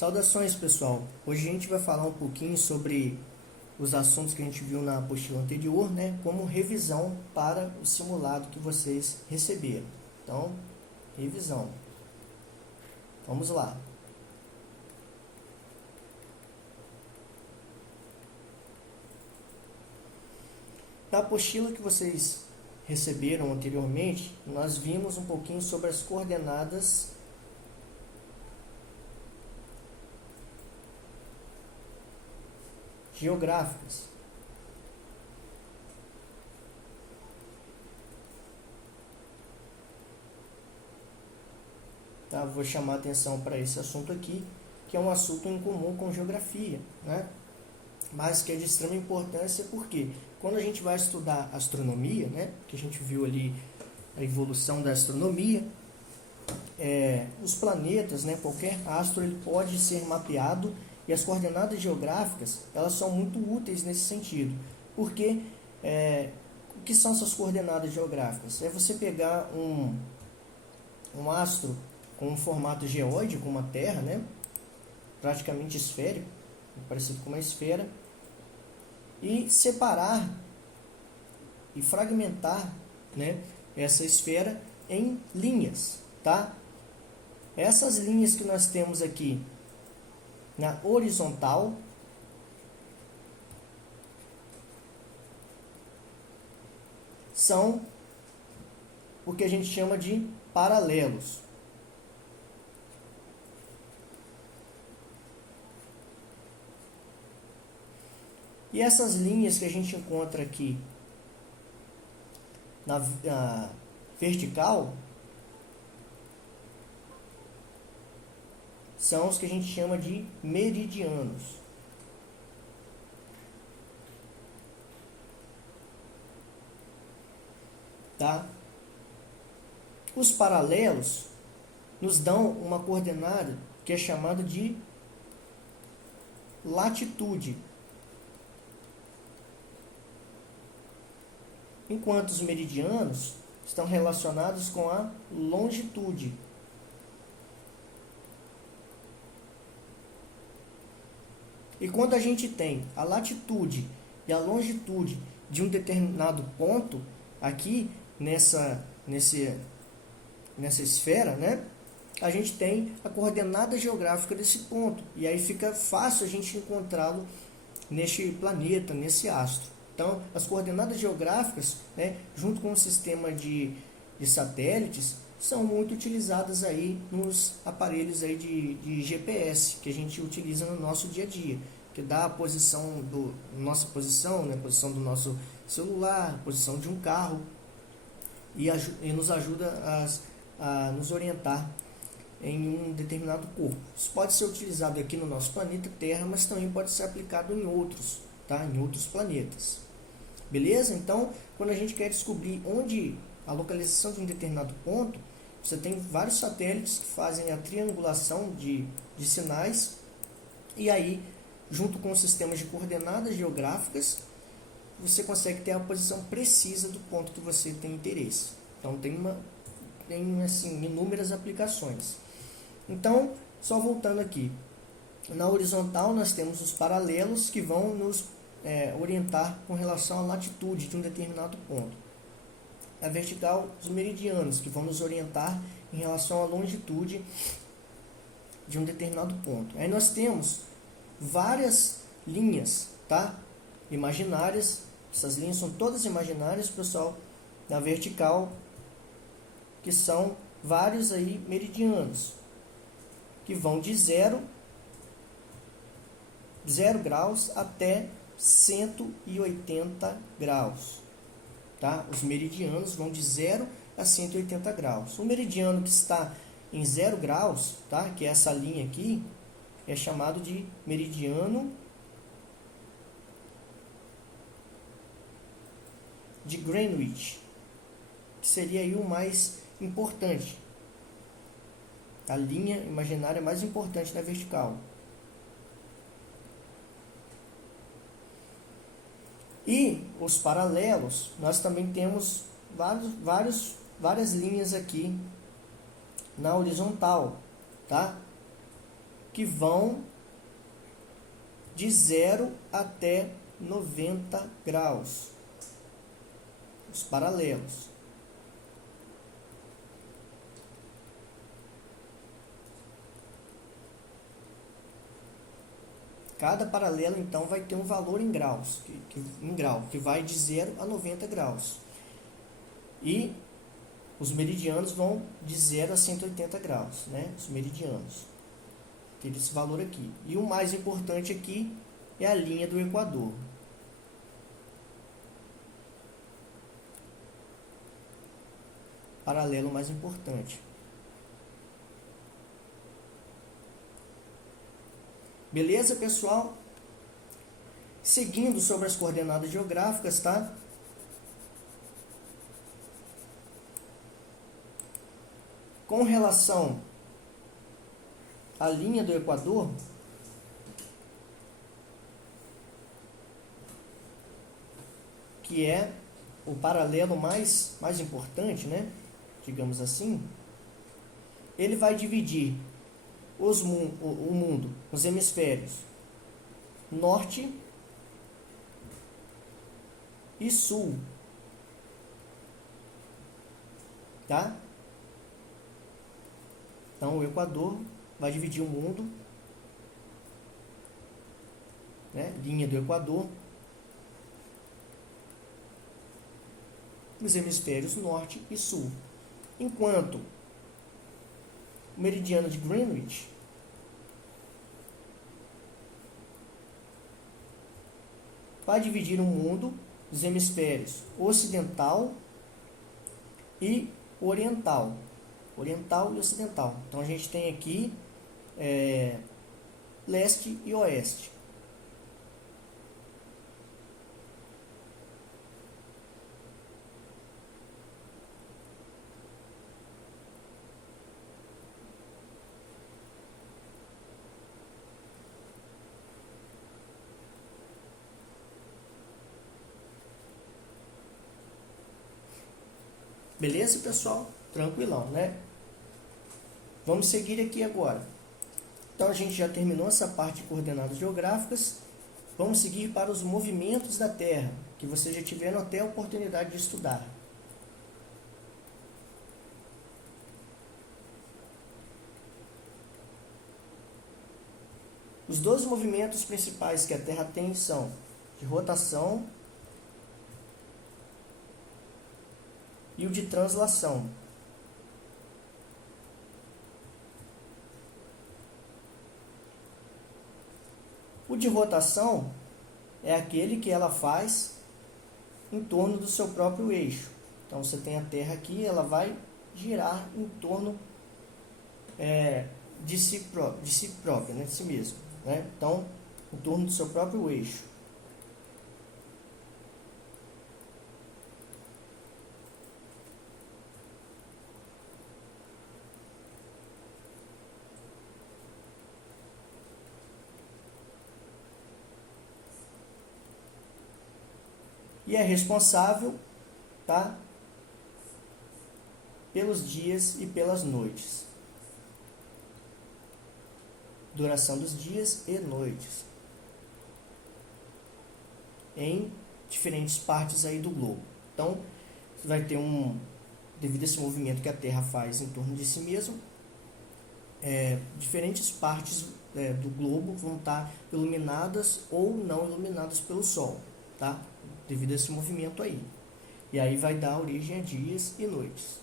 Saudações, pessoal! Hoje a gente vai falar um pouquinho sobre os assuntos que a gente viu na apostila anterior, né? Como revisão para o simulado que vocês receberam. Então, revisão. Vamos lá. Na apostila que vocês receberam anteriormente, nós vimos um pouquinho sobre as coordenadas geográficas. Tá? Vou chamar a atenção para esse assunto aqui, que é um assunto em comum com geografia, né? Mas que é de extrema importância porque quando a gente vai estudar astronomia, né, que a gente viu ali a evolução da astronomia, os planetas, né, qualquer astro, ele pode ser mapeado, e as coordenadas geográficas, elas são muito úteis nesse sentido, porque o que são essas coordenadas geográficas? É você pegar um astro com um formato geóide, com uma terra, né, praticamente esférico, parecido com uma esfera, e separar e fragmentar, né, essa esfera em linhas, tá? Essas linhas que nós temos aqui na horizontal são o que a gente chama de paralelos. E essas linhas que a gente encontra aqui na vertical são os que a gente chama de meridianos. Tá? Os paralelos nos dão uma coordenada que é chamada de latitude, enquanto os meridianos estão relacionados com a longitude. E quando a gente tem a latitude e a longitude de um determinado ponto, aqui nessa esfera, né, a gente tem a coordenada geográfica desse ponto. E aí fica fácil a gente encontrá-lo neste planeta, nesse astro. Então, as coordenadas geográficas, né, junto com o sistema de satélites, são muito utilizadas aí nos aparelhos aí de GPS que a gente utiliza no nosso dia a dia, que dá a posição nossa posição, né, a posição do nosso celular, a posição de um carro, e nos ajuda a nos orientar em um determinado corpo. Isso pode ser utilizado aqui no nosso planeta Terra, mas também pode ser aplicado em outros, tá? Em outros planetas. Beleza? Então, quando a gente quer descobrir onde a localização de um determinado ponto, você tem vários satélites que fazem a triangulação de sinais, e aí, junto com os sistemas de coordenadas geográficas, você consegue ter a posição precisa do ponto que você tem interesse. Então, tem assim, inúmeras aplicações. Então, só voltando aqui, na horizontal nós temos os paralelos que vão nos orientar com relação à latitude de um determinado ponto. Na vertical, os meridianos, que vão nos orientar em relação à longitude de um determinado ponto. Aí nós temos várias linhas, tá? Imaginárias. Essas linhas são todas imaginárias, pessoal. Na vertical, que são vários aí meridianos, que vão de 0 graus até 180 graus. Tá? Os meridianos vão de 0 a 180 graus. O meridiano que está em 0 graus, tá? Que é essa linha aqui, é chamado de meridiano de Greenwich, que seria aí o mais importante, a linha imaginária mais importante da vertical. E os paralelos, nós também temos várias linhas aqui na horizontal, tá? que vão de 0 até 90 graus. Os paralelos. Cada paralelo, então, vai ter um valor em graus, que vai de 0 a 90 graus. E os meridianos vão de 0 a 180 graus, né? Os meridianos. Tem esse valor aqui. E o mais importante aqui é a linha do Equador. Paralelo mais importante. Beleza, pessoal? Seguindo sobre as coordenadas geográficas, tá? Com relação à linha do Equador, que é o paralelo mais importante, né? Digamos assim, ele vai dividir o mundo, os hemisférios norte e sul, tá? Então, o Equador vai dividir o mundo, né? Linha do Equador, os hemisférios norte e sul. Enquanto o meridiano de Greenwich vai dividir o mundo dos hemisférios ocidental e oriental. Oriental e ocidental. Então, a gente tem aqui leste e oeste. Beleza, pessoal? Tranquilão, né? Vamos seguir aqui agora. Então, a gente já terminou essa parte de coordenadas geográficas. Vamos seguir para os movimentos da Terra, que vocês já tiveram até a oportunidade de estudar. Os dois movimentos principais que a Terra tem são de rotação e o de translação. O de rotação é aquele que ela faz em torno do seu próprio eixo. Então, você tem a Terra aqui, ela vai girar em torno de si própria, né? De si mesmo, né? Então, em torno do seu próprio eixo. E é responsável, tá, pelos dias e pelas noites. Duração dos dias e noites. Em diferentes partes aí do globo. Então, você vai ter devido a esse movimento que a Terra faz em torno de si mesmo, diferentes partes do globo vão estar iluminadas ou não iluminadas pelo Sol, tá? Devido a esse movimento aí. E aí vai dar origem a dias e noites.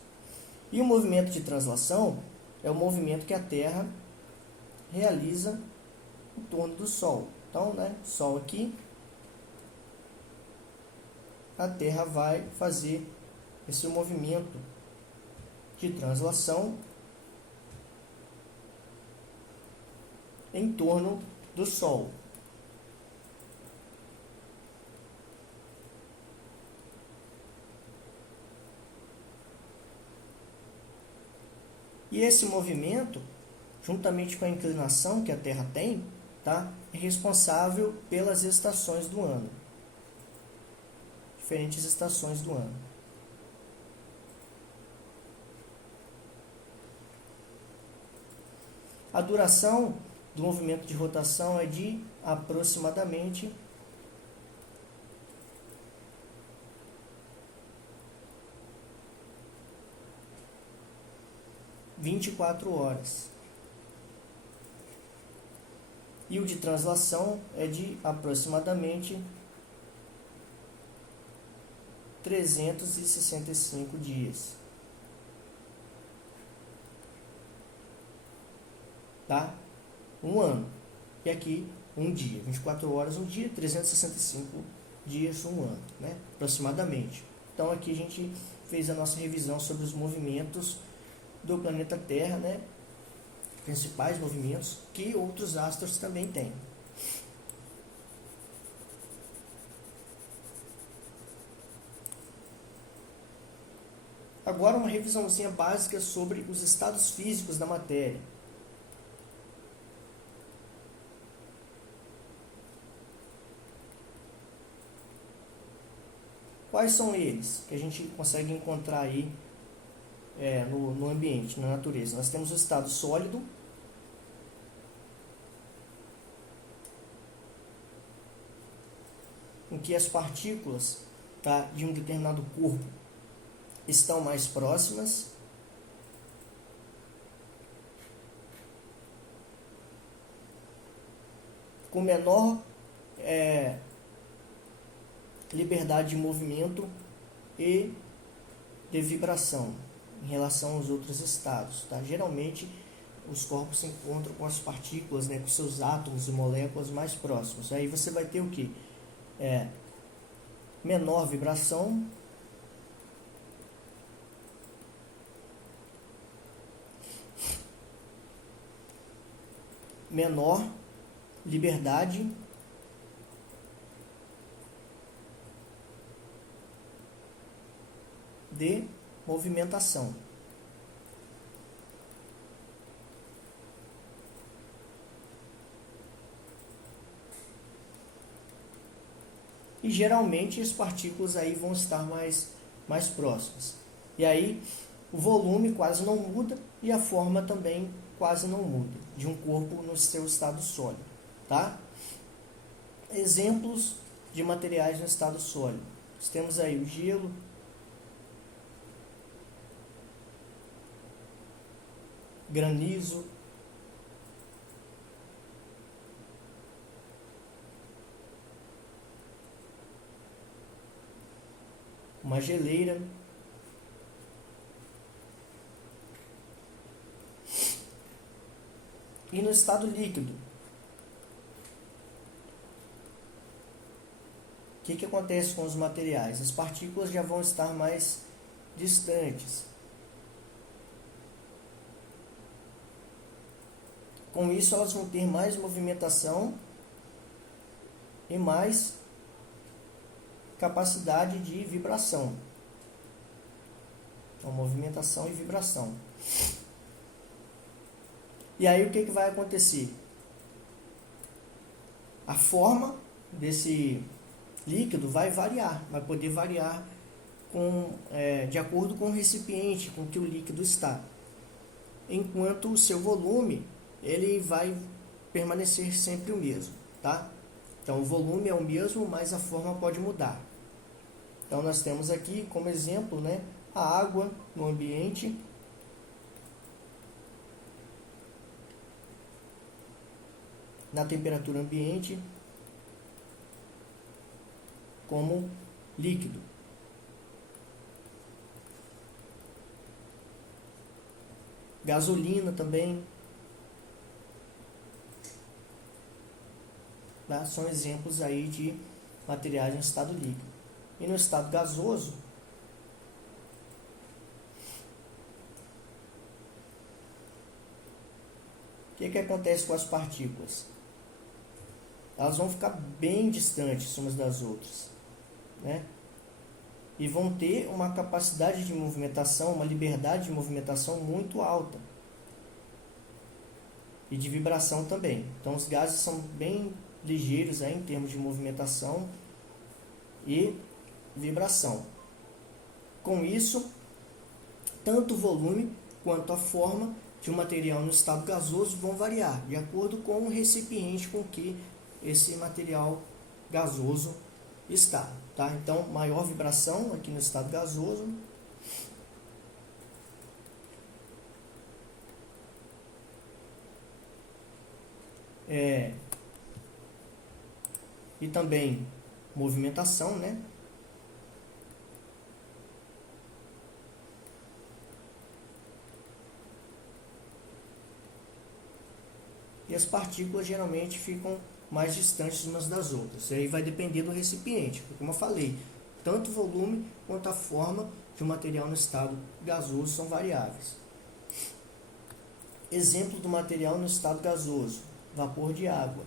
E o movimento de translação é o movimento que a Terra realiza em torno do Sol. Então, né, Sol aqui, a Terra vai fazer esse movimento de translação em torno do Sol. E esse movimento, juntamente com a inclinação que a Terra tem, tá, é responsável pelas estações do ano. Diferentes estações do ano. A duração do movimento de rotação é de aproximadamente 24 horas. E o de translação é de aproximadamente 365 dias. Tá? Um ano. E aqui, um dia. 24 horas, um dia. 365 dias, um ano. Né? Aproximadamente. Então, aqui a gente fez a nossa revisão sobre os movimentos do planeta Terra, né? Principais movimentos que outros astros também têm. Agora uma revisãozinha básica sobre os estados físicos da matéria. Quais são eles que a gente consegue encontrar aí no ambiente, na natureza? Nós temos o estado sólido, em que as partículas, tá, de um determinado corpo estão mais próximas. Com menor liberdade de movimento e de vibração em relação aos outros estados. Tá? Geralmente, os corpos se encontram com as partículas, né, com seus átomos e moléculas mais próximos. Aí você vai ter o quê? Menor vibração, menor liberdade de movimentação. E geralmente as partículas aí vão estar mais próximas. E aí o volume quase não muda e a forma também quase não muda de um corpo no seu estado sólido. Tá? Exemplos de materiais no estado sólido. Nós temos aí o gelo, granizo, uma geleira, e no estado líquido, o que acontece com os materiais? As partículas já vão estar mais distantes. Com isso, elas vão ter mais movimentação e mais capacidade de vibração. Então, movimentação e vibração. E aí, o que vai acontecer? A forma desse líquido vai variar, vai poder variar de acordo com o recipiente com que o líquido está. Enquanto o seu volume ele vai permanecer sempre o mesmo, tá? Então o volume é o mesmo, mas a forma pode mudar. Então nós temos aqui como exemplo, né, a água no ambiente, na temperatura ambiente, como líquido. Gasolina também. Tá? São exemplos aí de materiais no estado líquido. E no estado gasoso, o que acontece com as partículas? Elas vão ficar bem distantes umas das outras, né? E vão ter uma capacidade de movimentação, uma liberdade de movimentação muito alta. E de vibração também. Então os gases são bem ligeiros aí, em termos de movimentação e vibração. Com isso, tanto o volume quanto a forma de um material no estado gasoso vão variar de acordo com o recipiente com que esse material gasoso está, tá? Então, maior vibração aqui no estado gasoso. E também movimentação, né? E as partículas geralmente ficam mais distantes umas das outras. E aí vai depender do recipiente, porque, como eu falei, tanto o volume quanto a forma de um material no estado gasoso são variáveis. Exemplo do material no estado gasoso: vapor de água.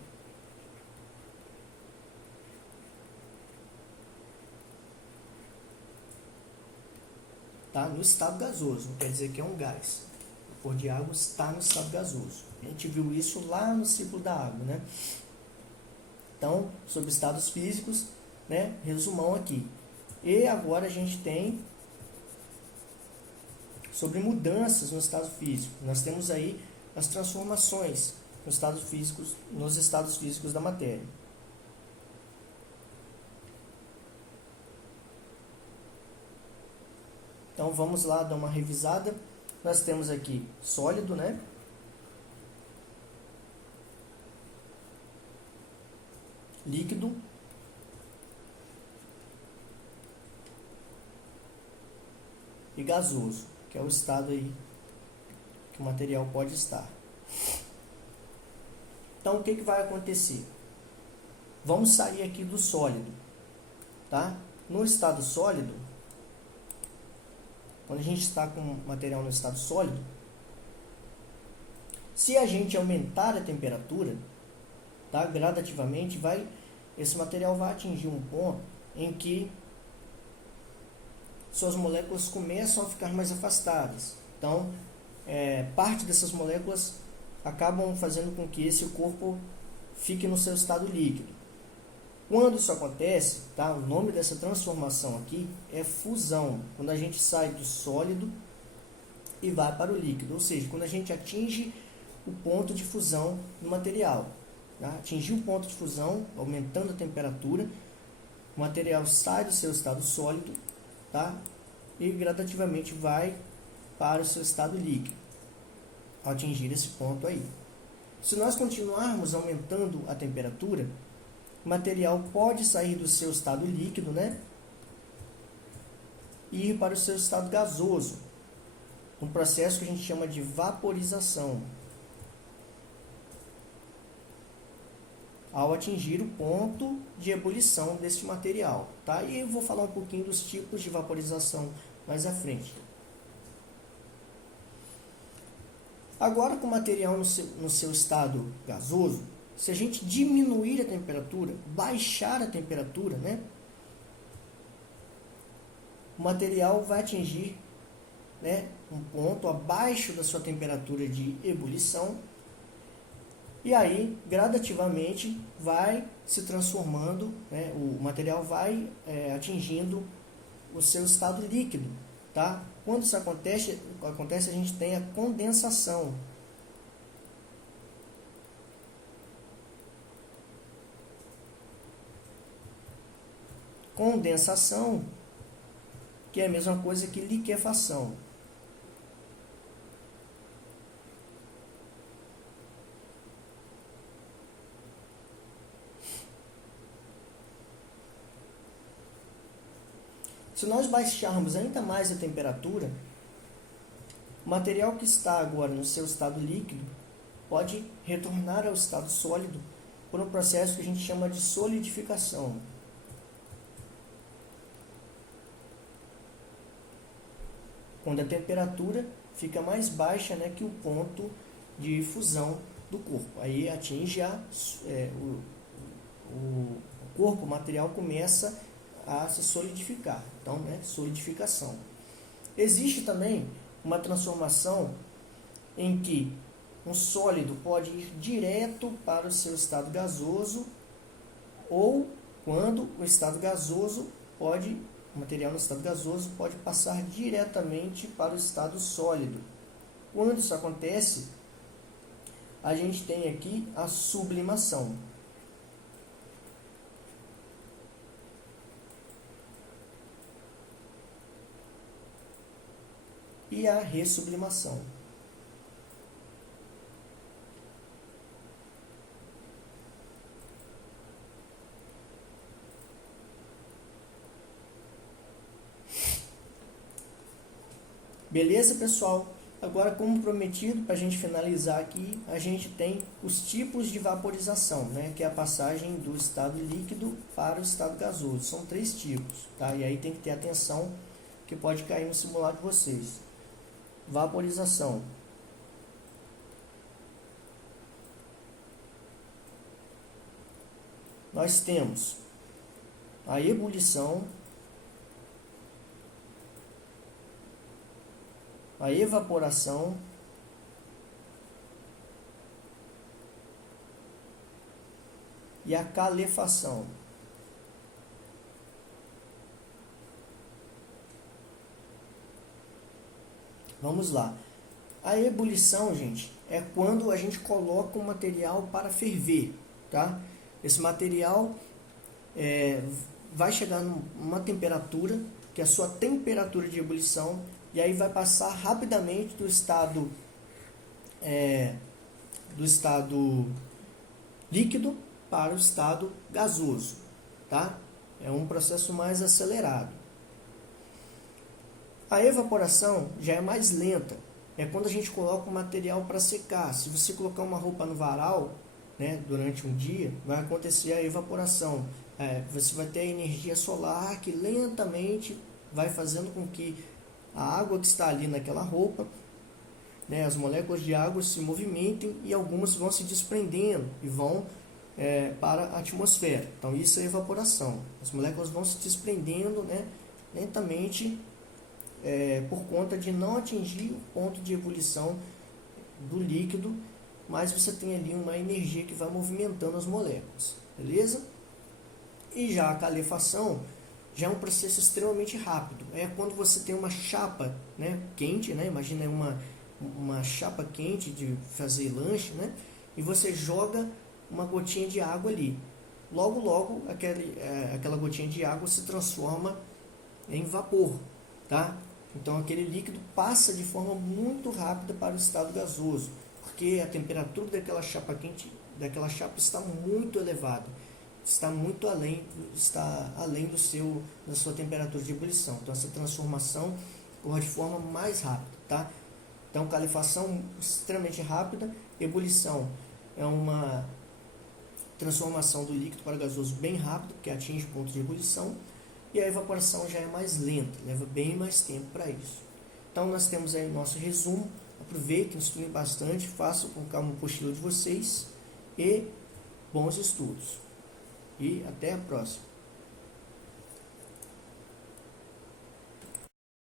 Tá? No estado gasoso, não quer dizer que é um gás. O vapor de água está no estado gasoso. A gente viu isso lá no ciclo da água, né? Então, sobre estados físicos, né? Resumão aqui. E agora a gente tem sobre mudanças no estado físico. Nós temos aí as transformações nos estados físicos da matéria. Então vamos lá dar uma revisada. Nós temos aqui sólido, né? Líquido, e gasoso, que é o estado aí que o material pode estar. Então o que vai acontecer? Vamos sair aqui do sólido, tá? No estado sólido, quando a gente está com o material no estado sólido, se a gente aumentar a temperatura, tá, gradativamente, esse material vai atingir um ponto em que suas moléculas começam a ficar mais afastadas. Então, parte dessas moléculas acabam fazendo com que esse corpo fique no seu estado líquido. Quando isso acontece, tá, o nome dessa transformação aqui é fusão. Quando a gente sai do sólido e vai para o líquido, ou seja, quando a gente atinge o ponto de fusão do material. Tá? Atingir o ponto de fusão, aumentando a temperatura, o material sai do seu estado sólido, tá? E gradativamente vai para o seu estado líquido, ao atingir esse ponto aí. Se nós continuarmos aumentando a temperatura, o material pode sair do seu estado líquido, né? E ir para o seu estado gasoso, um processo que a gente chama de vaporização, ao atingir o ponto de ebulição deste material, tá? E eu vou falar um pouquinho dos tipos de vaporização mais à frente. Agora, com o material no seu estado gasoso, se a gente diminuir a temperatura, baixar a temperatura, né? O material vai atingir, né, um ponto abaixo da sua temperatura de ebulição. E aí, gradativamente, vai se transformando, né, o material vai atingindo o seu estado líquido. Tá? Quando isso acontece, a gente tem a condensação. Condensação, que é a mesma coisa que liquefação. Se nós baixarmos ainda mais a temperatura, o material que está agora no seu estado líquido pode retornar ao estado sólido por um processo que a gente chama de solidificação. Quando a temperatura fica mais baixa, né, que o ponto de fusão do corpo. Aí atinge o corpo, o material começa a se solidificar. Então, né, solidificação. Existe também uma transformação em que um sólido pode ir direto para o seu estado gasoso, ou quando o estado gasoso o material no estado gasoso pode passar diretamente para o estado sólido. Quando isso acontece, a gente tem aqui a sublimação. E a ressublimação. Beleza, pessoal? Agora, como prometido, para a gente finalizar aqui, a gente tem os tipos de vaporização, né? Que é a passagem do estado líquido para o estado gasoso. São 3 tipos, tá? E aí tem que ter atenção, que pode cair no simulado de vocês. Vaporização. Nós temos a ebulição, a evaporação e a calefação. Vamos lá. A ebulição, gente, é quando a gente coloca o material para ferver, tá? Esse material vai chegar numa temperatura, que é a sua temperatura de ebulição, e aí vai passar rapidamente do estado líquido para o estado gasoso, tá? É um processo mais acelerado. A evaporação já é mais lenta, é quando a gente coloca o material para secar. Se você colocar uma roupa no varal, né, durante um dia, vai acontecer a evaporação. Você vai ter a energia solar que lentamente vai fazendo com que a água que está ali naquela roupa, né, as moléculas de água se movimentem e algumas vão se desprendendo e vão para a atmosfera. Então isso é evaporação. As moléculas vão se desprendendo, né, lentamente, por conta de não atingir o ponto de ebulição do líquido, mas você tem ali uma energia que vai movimentando as moléculas, beleza? E já a calefação já é um processo extremamente rápido. É quando você tem uma chapa, né, quente, né? Imagina uma chapa quente de fazer lanche, né? E você joga uma gotinha de água ali. Logo, aquela gotinha de água se transforma em vapor, tá? Então aquele líquido passa de forma muito rápida para o estado gasoso, porque a temperatura daquela chapa quente, daquela chapa está muito elevada, está além da sua temperatura de ebulição. Então essa transformação ocorre de forma mais rápida, tá? Então calefação extremamente rápida, ebulição é uma transformação do líquido para gasoso bem rápido, que atinge o ponto de ebulição. E a evaporação já é mais lenta, leva bem mais tempo para isso. Então nós temos aí nosso resumo. Aproveitem, estudem bastante, façam com calma o apostila de vocês e bons estudos. E até a próxima.